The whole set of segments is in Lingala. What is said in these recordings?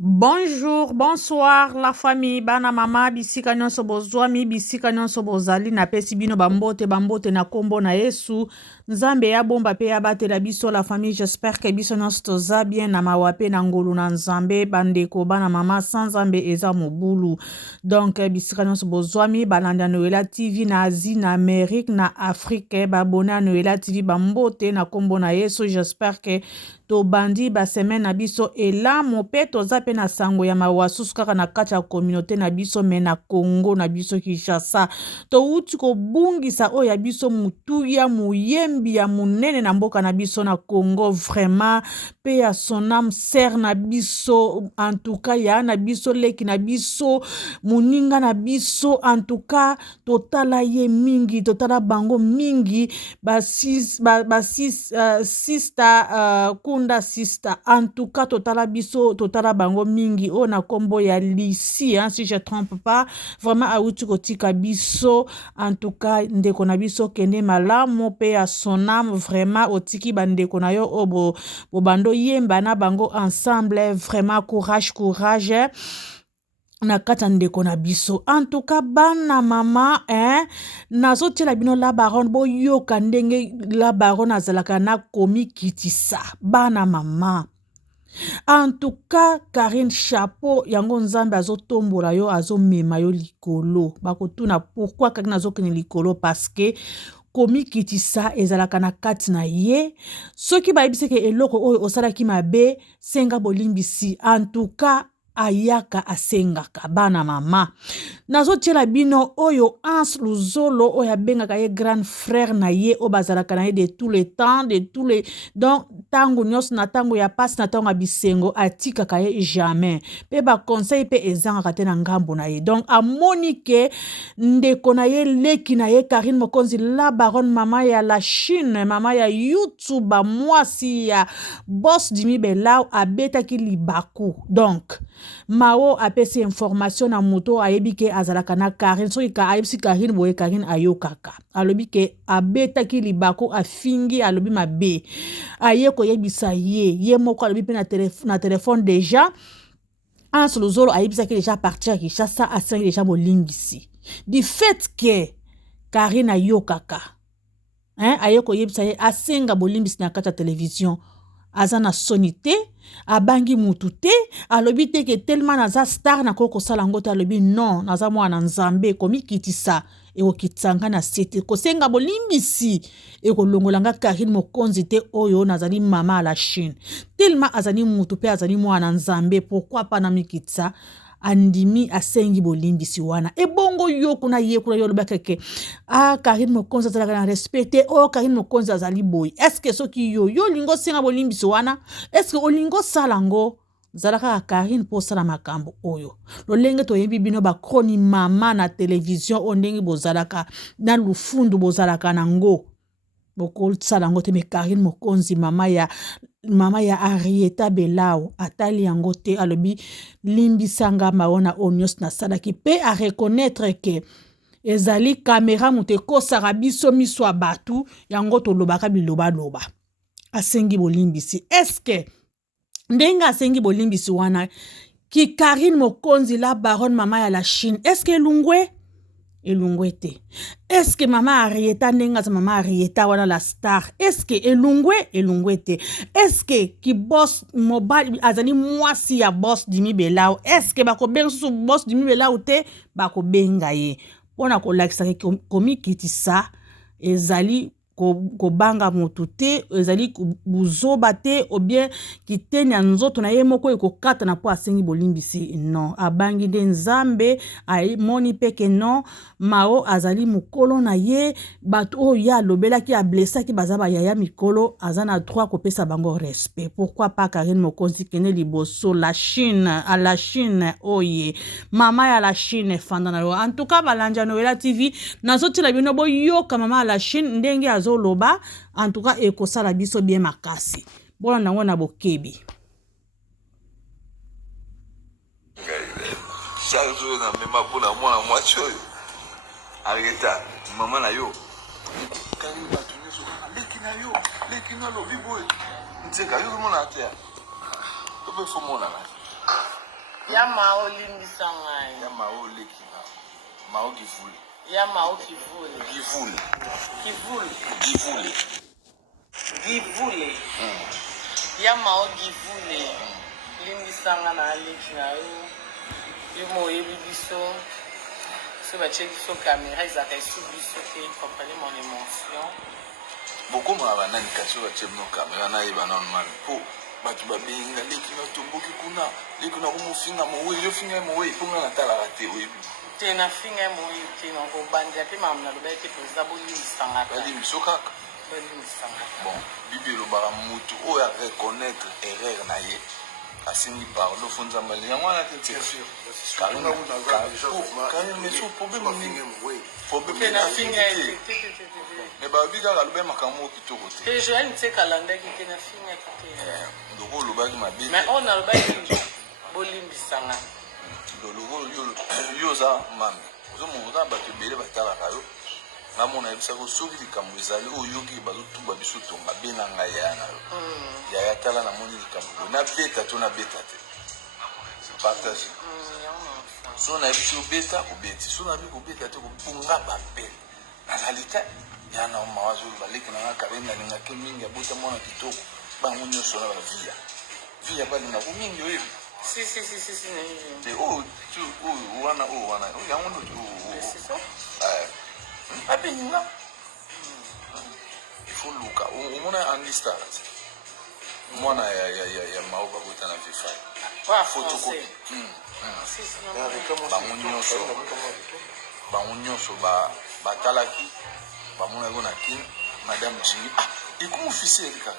Bonjour, bonsoir la famille, bana mama, bisika nyonso bozwami, bisika nyonso bozali na pesi bino bambote na kombo na Yesu. Nzambe ya bomba pe ya batela biso la famille, j'espère que biso nyonso toza bien na mawape na ngolu na nzambe, bandeko bana mama, sans nzambe eza mobulu. Donc bisika nyonso bozwami, balanda Noela TV na Asie, na Amérique, na Afrique, babone a Noela TV bambote na kombo na Yesu, j'espère que to bandi ba semaine na biso elamu pe toza pe na sango ya mawasusu kaka na kati ya communauté na biso me na Congo na biso Kinshasa to uti ko bungisa o ya biso mutuya muyembi ya munene na mboka na biso na Congo vraiment pe ya sonam ser na biso en tout cas ya na biso leki na biso muninga na biso en tout cas totala ye mingi totala bango mingi sister kunda sister en tout cas totala biso totala bango mingi o na kombo ya Lisi hein, si je trompe pas vraiment auti kotika biso en tout cas ndeko na biso kende malamu pe ya sonam vraiment otiki bandeko na yo o bo bando yemba na bango ensemble vraiment courage na kata ndeko na biso en tout cas bana mama nazotiela bino la baron boyoka ndenge la baron azalaka na komi kitisa bana mama en tout cas Karine chapeau yango nzambe azotombola yo azomema yo likolo bakotuna pourquoi Karine azokene likolo parce que komi kitisa ezalaka na kati na ye soki bayebisi ke eloko oyo osalaki mabe senga bolimbisi en tout cas ayaka asengaka bana mama nazotiela bino oyo Ans Luzolo oyo abengaka ye grand frère na ye o bazalaka na ye de tous les temps de tous les donc tango nyonso na tango ya pasi na tango ya bisengo atikaka ye jamais pe baconseil pe ezangaka te na ngambo na ye donc amoni ke ndeko na ye leki na ye Karine Mokonzi la baronne mama ya la Chine mama ya YouTube mwasi ya boss Dimi Belau abetaki libaku donc Mao apesi information na moto ayebi ke azalaka na Karine soki ka ayebisi Karine boye Karine ayokaka alobi ke abetaki libako afingi alobi mabe aye koyebisa ye moko alobi pe na telefone déjà Ans Luzolo ayebisaki déjà partir à Kinshasa asengi déjà bolimbisi du fait que Karine ayokaka aye koyebisa ye asenga bolimbisi na kati ya télévision azana sonité abangi mutu te alobi te ke tellement naza star na koko sala ngo te alobi non naza mwana nzambe komi kitisa ekokitsanga na sete kosenga bolimbisi ekolongolanga Karine Mokonzi te oyo nazali mama à la Chine tellement azali mutu pe azali mwana nzambe pourquoi pas na mikitsa andimi asengi bolimbisi wana ebongo yo kuna ye lobaka ke Karine Mokonzi azalaka na respecte Karine Mokonzi azali boy est-ce que soki yo lingo senga bolimbisi wana est-ce que olingo salango zalaka Karine po sala makambo oyo lolenge toyebi bino bakroni mama na télévision ondenge bozalaka na lufundu bozalaka nango boko salango te me Karine Mokonzi mama ya Arieta Belau atali yango te alobi limbisanga maona onyos na salaki pe a reconnaître que ezali caméra mute kosaka biso miso ya batu yango tolobaka biloba asengi bolimbisi est-ce que ndenge asengi bolimbisi wana ki Karine Mokonzi la baronne mama ya la Chine est-ce que elungwe te est-ce que mama Arieta ndenga za mama Arieta wana la star est-ce que elungwe te est-ce que ki boss mobile azali mwasi ya boss Dimi Belau est-ce que bakobenga su boss Dimi Belau te bakobenga ye pona kolakisa komi kitisa ezali kobanga motu te ezali buzoba te ou bien kiteni ya nzoto na ye moko ekokata na po asengi bolimbisi non abangi nde nzambe moni peke non mao azali mukolo na ye bato oyo ya lobelaki ablesaki baza bayaya mikolo aza na droit kopesa bango respect pourquoi pas Karine Mokonzi kene liboso la Chine à la Chine oye mama ya la Chine fanda na yo en tout cas balanja Noela TV nazotiela bino boyoka mama ya la Chine ndenge azoloba en tout cas ekosala biso bien makasi bona nango na bokebi chaque jour na mema mpona mwana mwasi oyo Arieta mama na yo kari bato nyonso leki na lobi boye nzeka yo komona te ope fomonana Ya mao limbisa ngai. Ya mao leki na. Mao givule. Ya mao kivule. Givule. Kivule. Givule. Givule. Ya mao givule. Limbisa ngai na leki na yo. Yo mo yebi biso. So batie biso caméra ezaka esu biso te comprendre mon émotion. Beaucoup m'a banani kaso batie no caméra na yeba non man. Po bato babenga leki na tomboki kuna. Leki na kumufinga mowe yo finga mowe ponga na tala rate oyebi. Te na finga mowe te na ko banja pe mamna lo ba te président bolimbisa ngai. Bali biso kaka. Bolimbisa ngai. Bon, bibi lo bara mutu o ya reconnaître erreur na ye. Asini pardon fonza mbali yango na tete. Karina mais so problème ningi problème na finga te. Mais ba biga ka lobe makambo kitoko te. Te je ne sais kalanda ki te na finga te. Ndoko lo ba ki mabe. Mais on a lo ba ki bolimbisa ngai. Yo za mami. Ozo mo za ba ke bele ba tala kayo. Na mona ebisa ko soki likambo ezali oyo ki bazo tuba biso tonga bena ngai ya na yo. Ya tala na moni likambo. Na beta to na beta te. Partage. So na biso beta ko beti. So na bi ko beta te ko bunga ba bel. Na salita ya na mawazo baleki na ngaka bena ninga ke mingi abota mona kitoko. Ba ngonyo so na ba via. Via ba ninga ko mingi oyo. Si na hivi. De tu wana ya ngondo tu. C'est ça. Papi ninga. Il faut luka. O mona Andy Stars. Mwana ya maoba kota na FIFA. Wa Photocopy. Si Bangunyoso ba talaki. Ba mona go na kin Madame Jimmy. Ikumu officiel ka.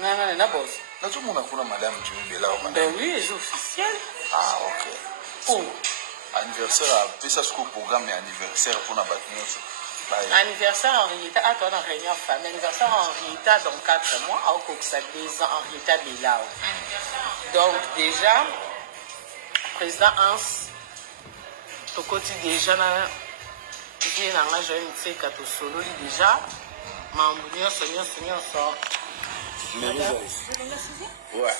Na boss. Na tout mona kuna Madame Jimmy bela o Ben oui, c'est officiel. Ah OK. Anniversaire a pesa ce programme anniversaire pour na batinyoso. Anniversaire en réalité, attends, on a réunion famille. Anniversaire en réalité, dans 4 mois, au Coxa 2 ans, en réalité, Bilao. Donc, déjà, président Hans, au quotidien, déjà, je ne sais pas solo, déjà, Ouais.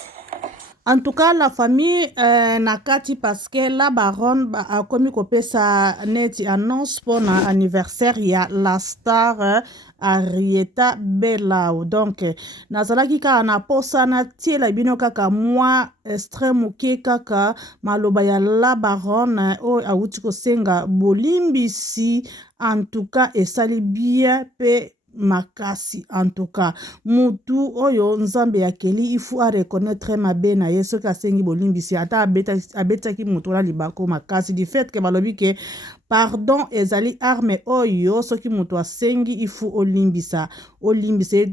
En tout cas, la famille nakati parce que la baronne a commis kopesa neti annonce pour l'anniversaire ya la star Arieta Belao. Donc nazalaki ka na posa na tiela bino kaka moi extrême ke kaka maloba ya la baronne o awuti kosenga bolimbisi. En tout cas esali bien pe makasi. En tout cas mutu oyo nzambe ya keli ifu a reconnaître mabe na ye soki asengi bolimbisi ata abetaki mutu la libako makasi du fait que balobi ke pardon ezali arme oyo soki mutu asengi ifu olimbisa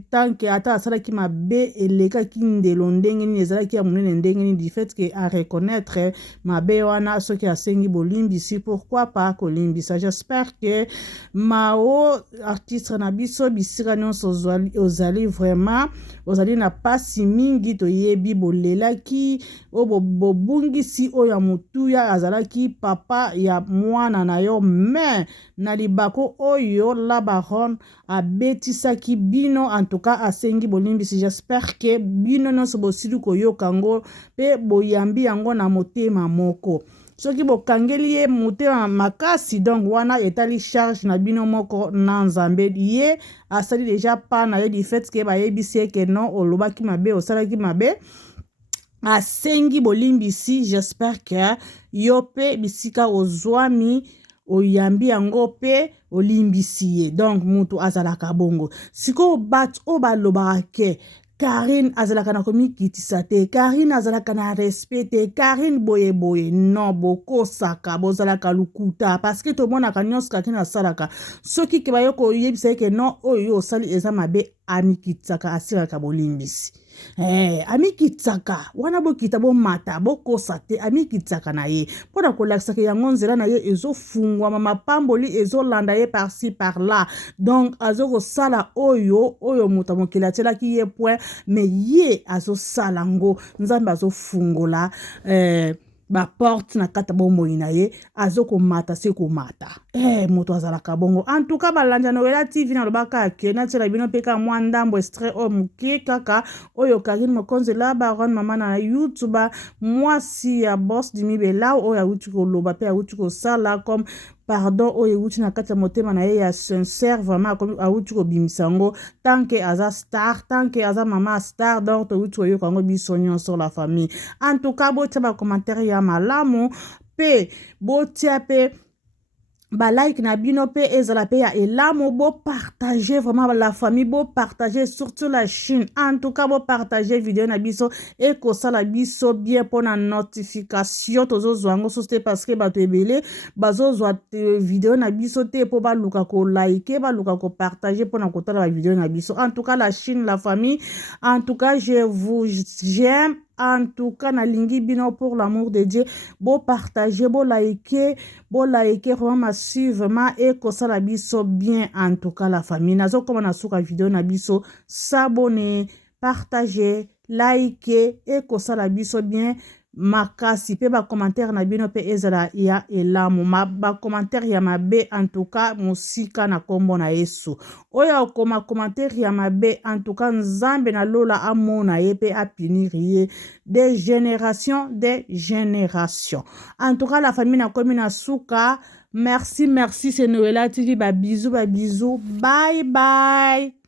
tanke ata asalaki mabe elekaki ndelo ndenge nini ezalaki ya monene ndenge nini du fait que a reconnaître mabe wana soki asengi bolimbisi pourquoi pas kolimbisa. J'espère que mao artiste na biso bisika nyonso ozali vraiment ozali na pasi mingi toyebi bolelaki o bobungisi oyo mutuya azalaki papa ya mwana na yo mais na libako oyo la baronne abetisaki bino. En tout cas asengi bolimbisi. J'espère que bino nyonso bosili koyoka ngo pe boyambi yango na motema moko. Soki bokangeli ye motema makasi donc wana etali charge na bino moko na nzambe ye asali déjà pas na ye du fait que bayebisi ke non olobaki mabe osalaki mabe asengi bolimbisi. J'espère que yo pe bisika ozwami oyambi yango pe olimbisi ye. Donc mutu azalaka bongo siko bat o balobaka ke Karine azalaka na komi kitisa te, Karine azalaka na respecte, Karine boye non boko saka bozalaka lukuta parce que to mona kanyon skaki na salaka soki ke bayoko yebisa ke non oyo sali eza mabe amikitsaka asiraka bolimbisi. Amikitsaka wana bokita bo mata boko sate amikitsaka na ye pona kolakisa ke yango nzela na ye ezofungwa mapamboli ezolanda ye par-ci par-là. Donc azoko sala oyo muta mokila tela ki ye point mais ye azosala ngo nzambe azofungola ba porte na kata bo moyi na ye azoko mata se ko mata. moto azalaka bongo. En tout cas balanja Noela TV na lobaka ke na tela bino peka mwa ndambo extrait o muke kaka oyo Karine Mokonzi la baronne mama na YouTube mwasi ya boss du mibela oyo awuti koloba pe awuti kosala comme pardon oyo awuti na kati ya motema na ye ya sincère vraiment awuti kobimisa ngo tant que aza star tant que aza mama star donc awuti koyoka ngo biso nyonso la famille. En tout cas botia ba commentaire ya malamu pe botia pe ba like na bino pe ezala pe ya elamo bo partager vraiment la famille bo partager surtout la Chine. En tout cas bo partager vidéo na biso et ko sala biso bien pour na notification tozo zwango so c'était parce que bato ebele bazo zwa vidéo na biso te po ba luka ko like ba luka ko partager pour na kotala la vidéo na biso. En tout cas la Chine la famille, en tout cas j'aime. En tout cas, na lingi bino pour l'amour de Dieu. Bo partager, bo liker, vraiment suivre et ko sala biso bien. En tout cas, la famille. Nazo comme na souka vidéo na biso, s'abonner, partager, liker et ko sala biso bien. Makasi pe ba commentaire na bino pe ezala ya elamu ba commentaire ya mabe en tout cas musika na kombo na Yesu oya koma commentaire ya mabe en tout cas nzambe na lola amona ye pe apinir ye des générations en tout cas la famille na komi na suka merci c'est Noela TV ba bisous bye bye.